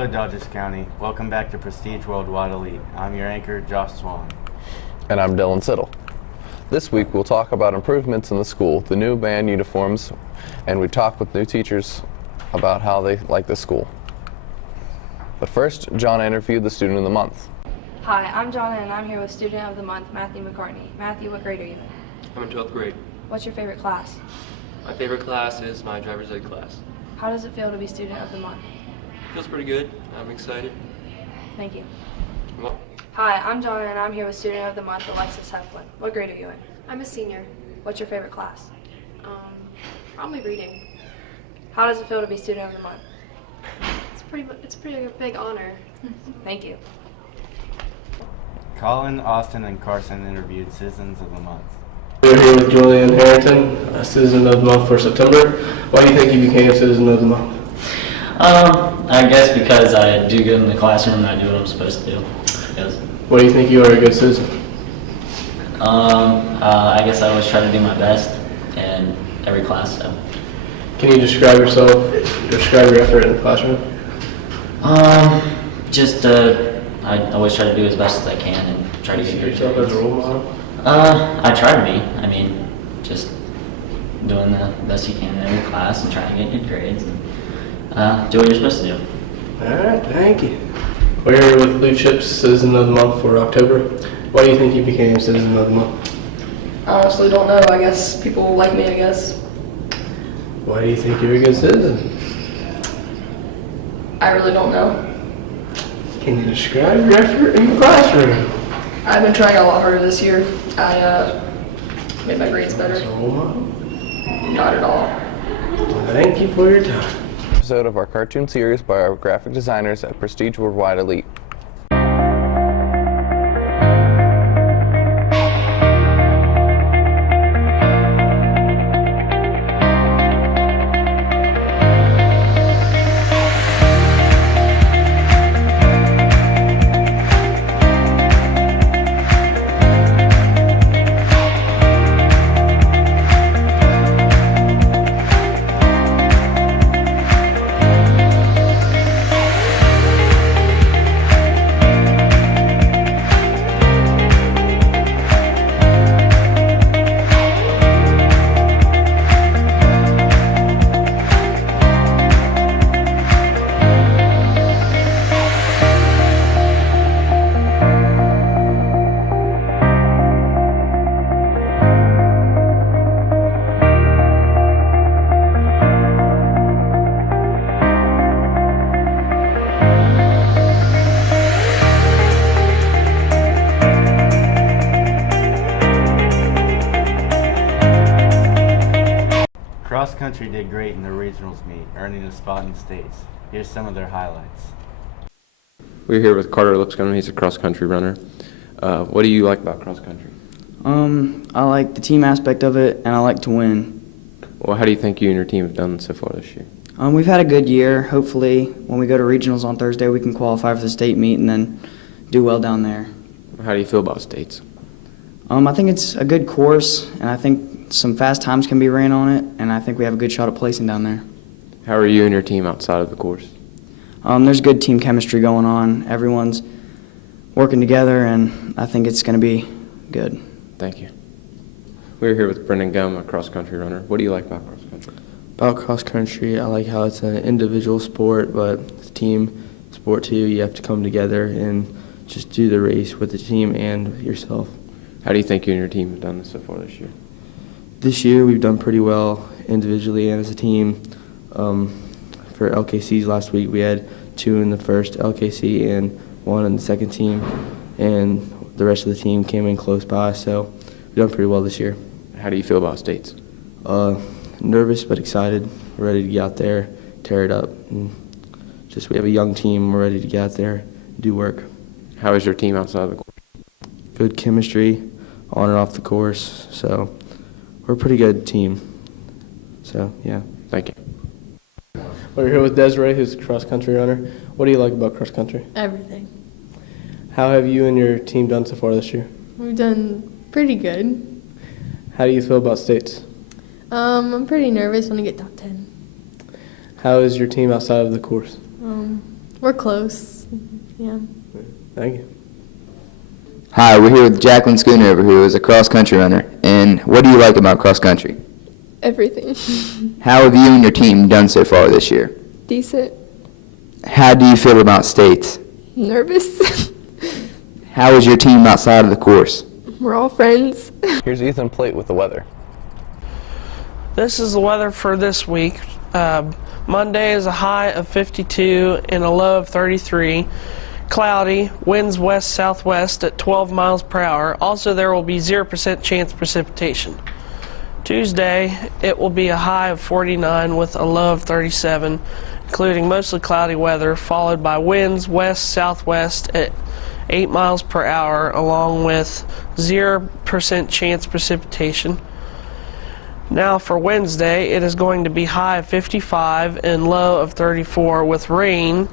Hello, Dodgers County. Welcome back to Prestige Worldwide Elite. I'm your anchor, Josh Swan. And I'm Dylan Siddle. This week we'll talk about improvements in the school, the new band uniforms, and we talk with new teachers about how they like the school. But first, John interviewed the Student of the Month. Hi, I'm Jonna and I'm here with Student of the Month, Matthew McCartney. Matthew, what grade are you in? I'm in 12th grade. What's your favorite class? My favorite class is my driver's ed class. How does it feel to be Student of the Month? Feels pretty good. I'm excited. Thank you. Well, Hi, I'm Jonna and I'm here with Student of the Month, Alexis Heflin. What grade are you in? I'm a senior. What's your favorite class? Probably reading. How does it feel to be Student of the Month? It's a pretty big honor. Thank you. Colin, Austin, and Carson interviewed Citizens of the Month. We're here with Julian Harrington, a Citizen of the Month for September. Why do you think you became Citizen of the Month? I guess because I do good in the classroom and I do what I'm supposed to do. Yes. Why do you think you are a good citizen? I guess I always try to do my best in every class. So. Can you describe yourself, describe your effort in the classroom? I always try to do as best as I can and try to Do you get see good yourself grades. as a role model? I try to be. I mean, just doing the best you can in every class and trying to get good grades and do what you're supposed to do. All right, thank you. We're here with Blue Chips Citizen of the Month for October. Why do you think you became Citizen of the Month? I honestly don't know. I guess people like me, I guess. Why do you think you're a good citizen? I really don't know. Can you describe your effort in the classroom? I've been trying a lot harder this year. I made my grades As a better. role model? Not at all. Well, thank you for your time. Episode of our cartoon series by our graphic designers at Prestige Worldwide Elite. Cross country did great in the regionals meet, earning a spot in states. Here's some of their highlights. we're here with Carter Lipscomb. He's a cross-country runner. What do you like about cross-country? I like the team aspect of it, and I like to win. Well, how do you think you and your team have done so far this year? We've had a good year. Hopefully, when we go to regionals on Thursday, we can qualify for the state meet and then do well down there. How do you feel about states? I think it's a good course, and I think some fast times can be ran on it, and I think we have a good shot at placing down there. How are you and your team outside of the course? There's good team chemistry going on. Everyone's working together, and I think it's going to be good. Thank you. We're here with Brendan Gum, a cross-country runner. What do you like about cross-country? About cross-country, I like how it's an individual sport, but it's a team sport too. You have to come together and just do the race with the team and yourself. How do you think you and your team have done this so far this year? This year we've done pretty well individually and as a team. For LKCs last week, we had 2 in the first LKC and 1 in the second team, and the rest of the team came in close by, so we've done pretty well this year. How do you feel about states? Nervous but excited. We're ready to get out there, tear it up, and we have a young team. We're ready to get out there and do work. How is your team outside of the course? Good chemistry on and off the course, so we're a pretty good team. So, yeah. Thank you. We're here with Desiree, who's a cross-country runner. What do you like about cross-country? Everything. How have you and your team done so far this year? We've done pretty good. How do you feel about states? I'm pretty nervous when I get top 10. How is your team outside of the course? We're close. Yeah. Thank you. Hi, we're here with Jacqueline Schooner, who is a cross-country runner. And what do you like about cross-country? Everything. How have you and your team done so far this year? Decent. How do you feel about states? Nervous. How is your team outside of the course? We're all friends. Here's Ethan Plate with the weather. This is the weather for this week. Monday is a high of 52 and a low of 33. Cloudy, winds west-southwest at 12 miles per hour. Also, there will be 0% chance precipitation. Tuesday, it will be a high of 49 with a low of 37, including mostly cloudy weather, followed by winds west-southwest at 8 miles per hour, along with 0% chance precipitation. Now for Wednesday, it is going to be high of 55 and low of 34 with rain.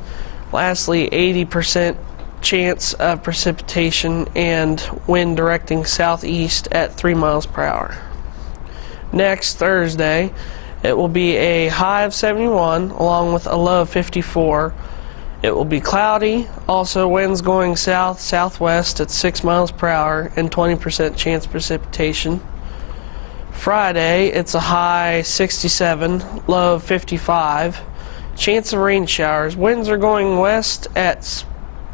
Lastly, 80% chance of precipitation and wind directing southeast at 3 miles per hour. Next Thursday, it will be a high of 71 along with a low of 54. It will be cloudy, also winds going south-southwest at 6 miles per hour and 20% chance precipitation. Friday, it's a high 67, low of 55. Chance of rain showers. Winds are going west at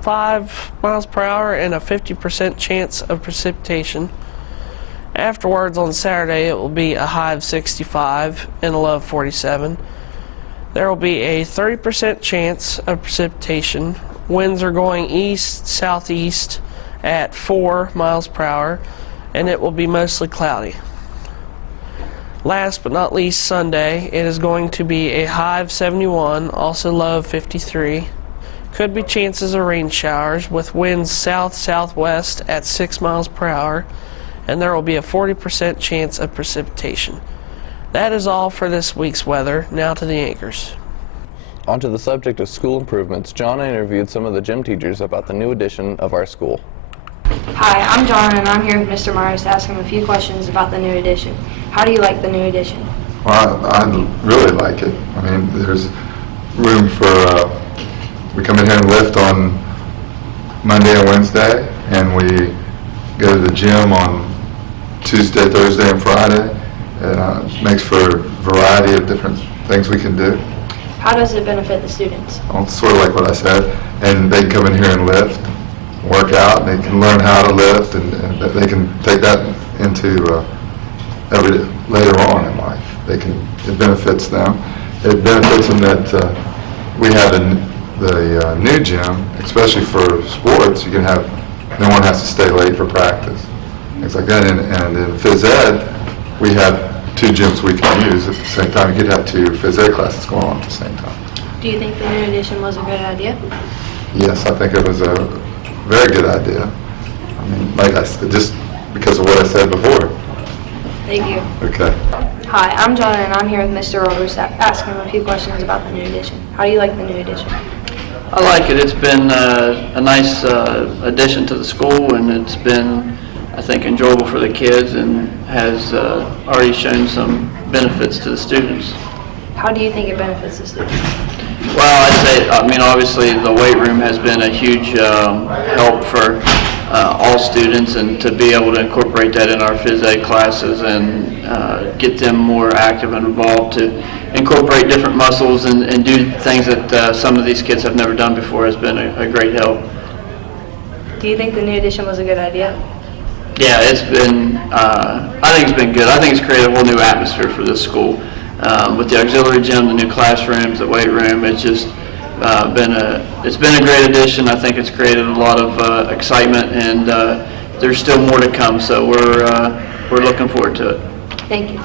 5 miles per hour and a 50% chance of precipitation. Afterwards on Saturday, it will be a high of 65 and a low of 47. There will be a 30% chance of precipitation. Winds are going east-southeast at 4 miles per hour, and it will be mostly cloudy. Last but not least, Sunday, it is going to be a high of 71, also low of 53. Could be chances of rain showers with winds south-southwest at 6 miles per hour, and there will be a 40% chance of precipitation. That is all for this week's weather. Now to the anchors. On to the subject of school improvements, John interviewed some of the gym teachers about the new addition of our school. Hi, I'm John, and I'm here with Mr. Myers to ask him a few questions about the new addition. How do you like the new addition? Well, I really like it. I mean, there's room for, we come in here and lift on Monday and Wednesday, and we go to the gym on Tuesday, Thursday, and Friday. It makes for a variety of different things we can do. How does it benefit the students? Well, it's sort of like what I said, and they can come in here and lift, work out, and they can learn how to lift, and they can take that into later on in life. It benefits them. It benefits them that we have the new gym, especially for sports. You can have, no one has to stay late for practice, things like that. And in phys ed, we have 2 gyms we can use at the same time. You could have 2 phys ed classes going on at the same time. Do you think the new addition was a good idea? Yes, I think it was a very good idea. I mean, like I said, just because of what I said before. Thank you. Okay. Hi, I'm John, and I'm here with Mr. Roberts asking him a few questions about the new addition. How do you like the new addition? I like it. It's been a nice addition to the school, and it's been, I think, enjoyable for the kids and has already shown some benefits to the students. How do you think it benefits the students? Well, I'd say, obviously the weight room has been a huge help for all students, and to be able to incorporate that in our phys ed classes and get them more active and involved to incorporate different muscles and do things that some of these kids have never done before has been a great help. Do you think the new addition was a good idea? Yeah, it's been, I think it's been good. I think it's created a whole new atmosphere for this school. With the auxiliary gym, the new classrooms, the weight room, it's just it's been a great addition. I think it's created a lot of excitement, and there's still more to come, so we're looking forward to it. Thank you.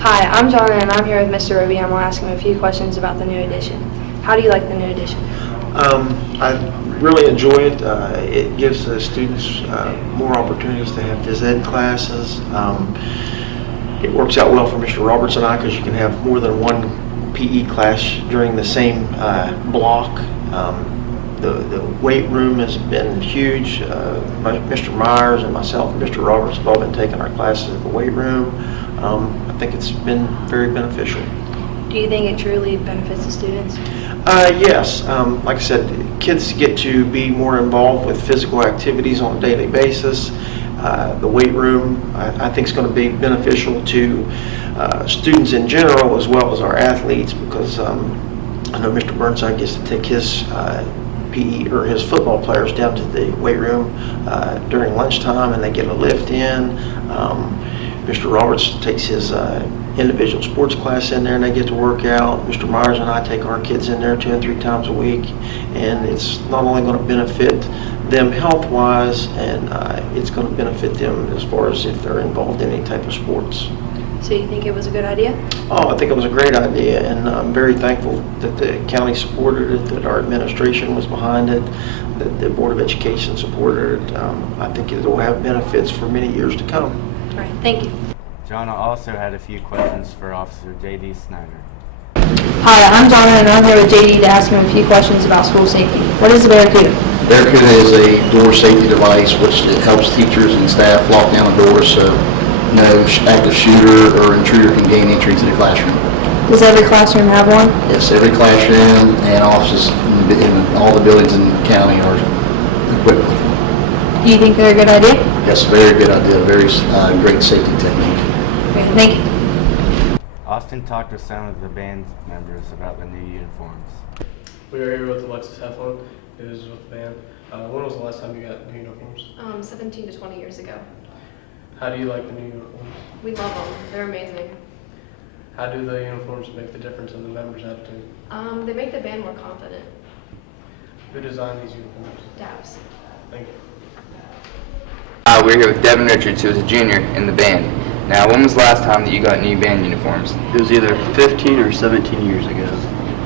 Hi, I'm John, and I'm here with Mr. Roby. I'm going to ask him a few questions about the new addition. How do you like the new addition? I really enjoy it. It gives the students more opportunities to have phys ed classes. It works out well for Mr. Roberts and I because you can have more than one PE class during the same block. The weight room has been huge. Mr. Myers and myself and Mr. Roberts have all been taking our classes at the weight room. I think it's been very beneficial. Do you think it truly benefits the students? Yes, like I said, kids get to be more involved with physical activities on a daily basis. The weight room, I think, is going to be beneficial to students in general as well as our athletes, because I know Mr. Burnside gets to take his PE or his football players down to the weight room during lunchtime, and they get a lift in. Mr. Roberts takes his individual sports class in there and they get to work out. Mr. Myers and I take our kids in there 2 and 3 times a week, and it's not only going to benefit them health-wise, and it's going to benefit them as far as if they're involved in any type of sports. So you think it was a good idea? Oh, I think it was a great idea, and I'm very thankful that the county supported it, that our administration was behind it, that the Board of Education supported it. I think it will have benefits for many years to come. All right, thank you. Jonna also had a few questions for Officer J.D. Snyder. Hi, I'm Donna, and I'm here with JD to ask him a few questions about school safety. What is the Barracuda? Barracuda is a door safety device which it helps teachers and staff lock down the doors so no active shooter or intruder can gain entry to the classroom. Does every classroom have one? Yes, every classroom and offices in all the buildings in the county are equipped with them. Do you think they're a good idea? Yes, very good idea, very great safety technique. Okay, thank you. Austin talked with some of the band members about the new uniforms. We are here with Alexis Heflin, who is with the band. When was the last time you got new uniforms? 17 to 20 years ago. How do you like the new uniforms? We love them. They're amazing. How do the uniforms make the difference in the members' attitude? They make the band more confident. Who designed these uniforms? Dabs. Thank you. We're here with Devin Richards, who is a junior in the band. Now, when was the last time that you got new band uniforms? It was either 15 or 17 years ago.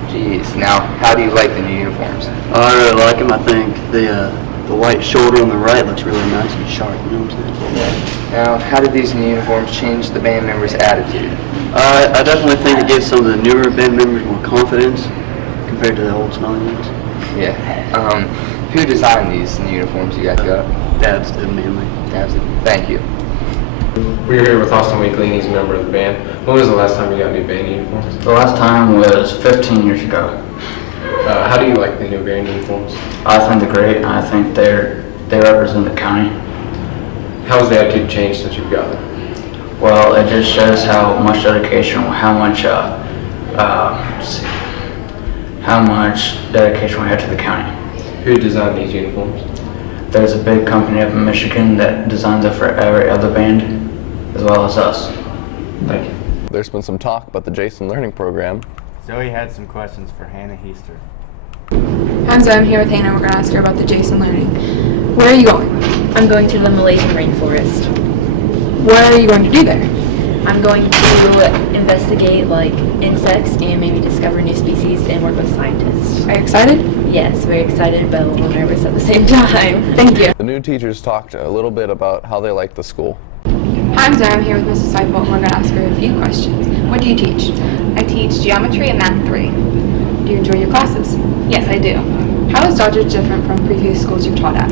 Jeez. Now, how do you like the new uniforms? I really like them. I think the white shoulder on the right looks really nice and sharp. You know what I'm saying? Yeah. Now, how did these new uniforms change the band members' attitude? I definitely think it gives some of the newer band members more confidence compared to the old smelling ones. Yeah. Who designed these new uniforms you guys got? Dabs did mainly. Dabs did. Thank you. We're here with Austin Weekly, and he's a member of the band. When was the last time you got new band uniforms? The last time was 15 years ago. How do you like the new band uniforms? I think they're great. I think they represent the county. How has the attitude changed since you've got them? Well, it just shows how much dedication, how much dedication we have to the county. Who designed these uniforms? There's a big company up in Michigan that designs it for every other band, as well as us. Thank you. There's been some talk about the Jason Learning Program. Zoe had some questions for Hannah Heister. I'm Zoe. I'm here with Hannah. We're going to ask her about the Jason Learning. Where are you going? I'm going to the Malaysian rainforest. What are you going to do there? I'm going to investigate insects and maybe discover new species and work with scientists. Are you excited? Yes, very excited but a little nervous at the same time. Thank you. The new teachers talked a little bit about how they like the school. Hi, I'm Zoe. I'm here with Mrs. Seipel, and we're going to ask her a few questions. What do you teach? I teach geometry and math 3. Do you enjoy your classes? Yes, I do. How is Dodgers different from previous schools you've taught at?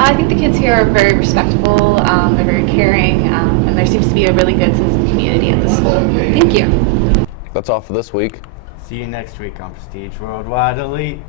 I think the kids here are very respectful, they're very caring, and there seems to be a really good sense of community at the school. Thank you. That's all for this week. See you next week on Prestige Worldwide Elite.